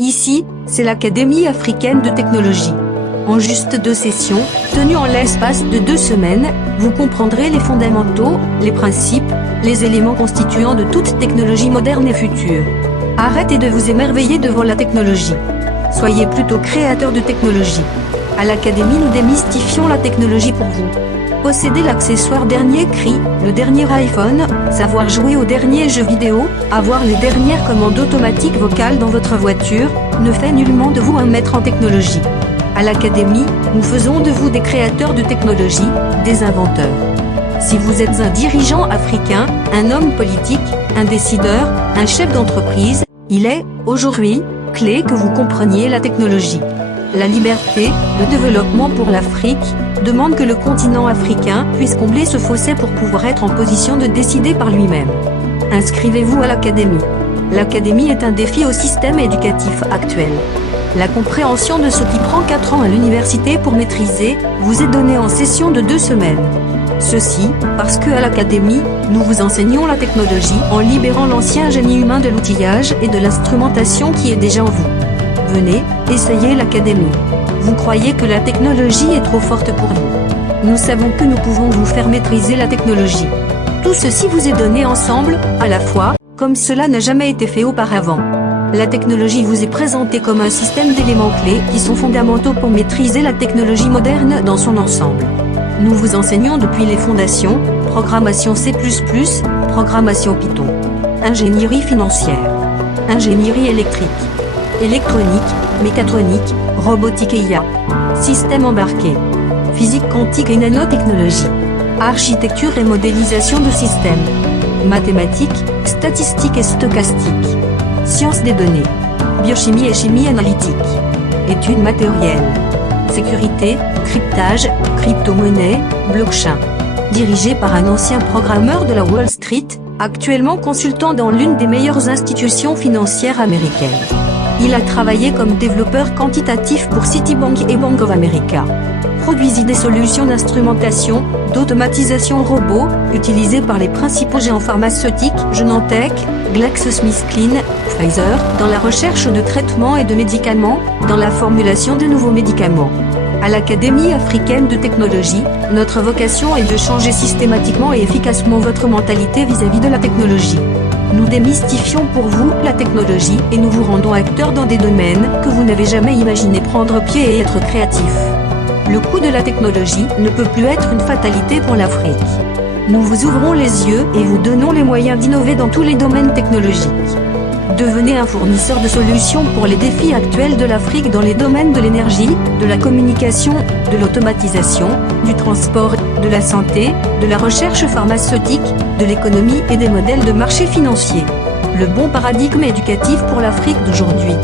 Ici, c'est l'Académie africaine de technologie. En juste 2 sessions, tenues en l'espace de 2 semaines, vous comprendrez les fondamentaux, les principes, les éléments constituants de toute technologie moderne et future. Arrêtez de vous émerveiller devant la technologie. Soyez plutôt créateur de technologie. À l'Académie, nous démystifions la technologie pour vous. Posséder l'accessoire dernier cri, le dernier iPhone, savoir jouer aux derniers jeux vidéo, avoir les dernières commandes automatiques vocales dans votre voiture, ne fait nullement de vous un maître en technologie. À l'Académie, nous faisons de vous des créateurs de technologie, des inventeurs. Si vous êtes un dirigeant africain, un homme politique, un décideur, un chef d'entreprise, il est, aujourd'hui, clé que vous compreniez la technologie. La liberté, le développement pour l'Afrique, demande que le continent africain puisse combler ce fossé pour pouvoir être en position de décider par lui-même. Inscrivez-vous à l'Académie. L'Académie est un défi au système éducatif actuel. La compréhension de ce qui prend 4 ans à l'université pour maîtriser, vous est donnée en session de 2 semaines. Ceci, parce que à l'Académie, nous vous enseignons la technologie en libérant l'ancien génie humain de l'outillage et de l'instrumentation qui est déjà en vous. Venez, essayez l'Académie. Vous croyez que la technologie est trop forte pour vous. Nous savons que nous pouvons vous faire maîtriser la technologie. Tout ceci vous est donné ensemble, à la fois, comme cela n'a jamais été fait auparavant. La technologie vous est présentée comme un système d'éléments clés qui sont fondamentaux pour maîtriser la technologie moderne dans son ensemble. Nous vous enseignons depuis les fondations, programmation C++, programmation Python, ingénierie financière, ingénierie électrique, électronique, mécatronique, robotique et IA, système embarqué, physique quantique et nanotechnologie, architecture et modélisation de systèmes, mathématiques, statistiques et stochastique, sciences des données, biochimie et chimie analytique, études matérielles, sécurité, cryptage, crypto-monnaie, blockchain. Dirigé par un ancien programmeur de la Wall Street, actuellement consultant dans l'une des meilleures institutions financières américaines. Il a travaillé comme développeur quantitatif pour Citibank et Bank of America. Produisit des solutions d'instrumentation, d'automatisation robot, utilisées par les principaux géants pharmaceutiques, Genentech, GlaxoSmithKline, Pfizer, dans la recherche de traitements et de médicaments, dans la formulation de nouveaux médicaments. À l'Académie africaine de technologie, notre vocation est de changer systématiquement et efficacement votre mentalité vis-à-vis de la technologie. Nous démystifions pour vous la technologie et nous vous rendons acteurs dans des domaines que vous n'avez jamais imaginé prendre pied et être créatif. Le coût de la technologie ne peut plus être une fatalité pour l'Afrique. Nous vous ouvrons les yeux et vous donnons les moyens d'innover dans tous les domaines technologiques. Devenez un fournisseur de solutions pour les défis actuels de l'Afrique dans les domaines de l'énergie, de la communication, de l'automatisation, du transport, de la santé, de la recherche pharmaceutique, de l'économie et des modèles de marché financier. Le bon paradigme éducatif pour l'Afrique d'aujourd'hui.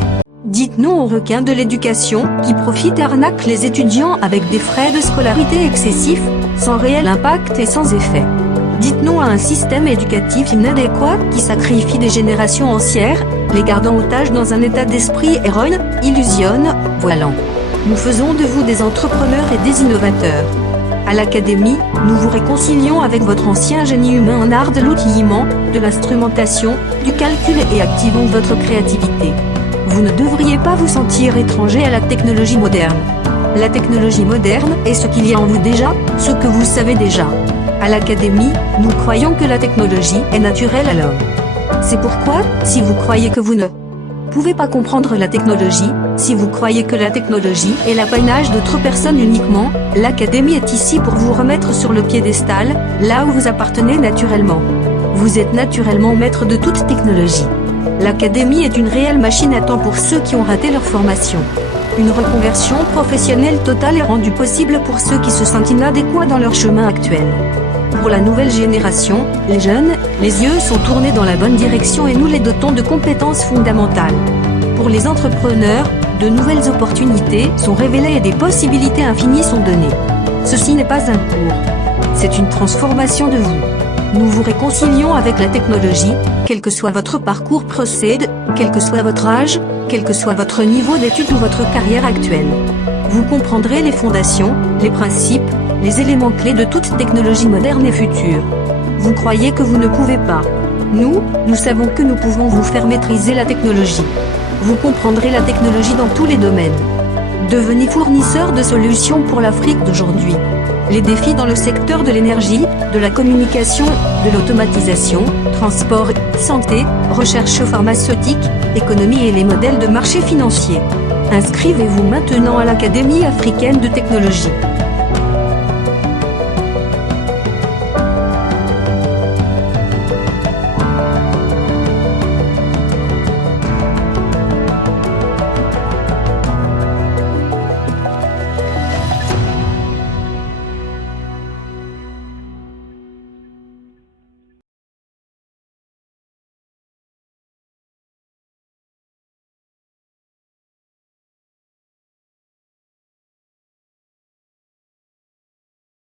Dites non aux requins de l'éducation qui profitent et arnaquent les étudiants avec des frais de scolarité excessifs, sans réel impact et sans effet. Dites non à un système éducatif inadéquat qui sacrifie des générations entières, les gardant otages dans un état d'esprit erroné, illusionne, voilant. Nous faisons de vous des entrepreneurs et des innovateurs. À l'Académie, nous vous réconcilions avec votre ancien génie humain en art de l'outillement, de l'instrumentation, du calcul et activons votre créativité. Vous ne devriez pas vous sentir étranger à la technologie moderne. La technologie moderne est ce qu'il y a en vous déjà, ce que vous savez déjà. À l'Académie, nous croyons que la technologie est naturelle à l'homme. C'est pourquoi, si vous croyez que vous ne pouvez pas comprendre la technologie, si vous croyez que la technologie est l'apanage d'autres personnes uniquement, l'Académie est ici pour vous remettre sur le piédestal, là où vous appartenez naturellement. Vous êtes naturellement maître de toute technologie. L'Académie est une réelle machine à temps pour ceux qui ont raté leur formation. Une reconversion professionnelle totale est rendue possible pour ceux qui se sentent inadéquats dans leur chemin actuel. Pour la nouvelle génération, les jeunes, les yeux sont tournés dans la bonne direction et nous les dotons de compétences fondamentales. Pour les entrepreneurs, de nouvelles opportunités sont révélées et des possibilités infinies sont données. Ceci n'est pas un cours. C'est une transformation de vous. Nous vous réconcilions avec la technologie, quel que soit votre parcours procède, quel que soit votre âge, quel que soit votre niveau d'études ou votre carrière actuelle. Vous comprendrez les fondations, les principes, les éléments clés de toute technologie moderne et future. Vous croyez que vous ne pouvez pas. Nous savons que nous pouvons vous faire maîtriser la technologie. vous comprendrez la technologie dans tous les domaines. Devenez fournisseur de solutions pour l'Afrique d'aujourd'hui. Les défis dans le secteur de l'énergie, de la communication, de l'automatisation, transport, santé, recherche pharmaceutique, économie et les modèles de marché financier. Inscrivez-vous maintenant à l'Académie africaine de technologie.